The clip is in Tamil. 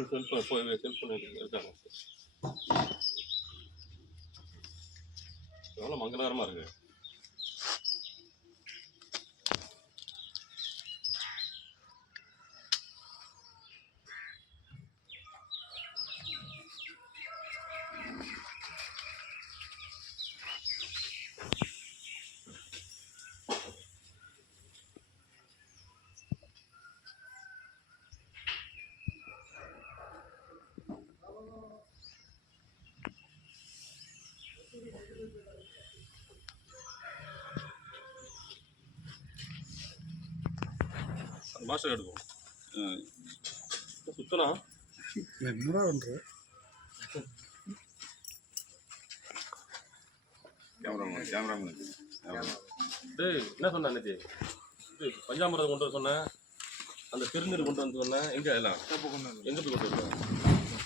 செல்ஃபோன் இருக்காங்க. எவ்வளோ மங்களகரமாக இருக்கு. மாஸ்டர் எடுக்கும் சுத்தனா என்னடா பண்ற கேமராமேன் டேய் என்ன சொன்ன அன்னைக்கு பஞ்சாமிரதம் கொண்டு வர சொன்னேன், அந்த திருநீர் கொண்டு வந்து சொன்னேன். எங்கே எல்லாம் எங்கே போய் கொண்டு வந்தேன்?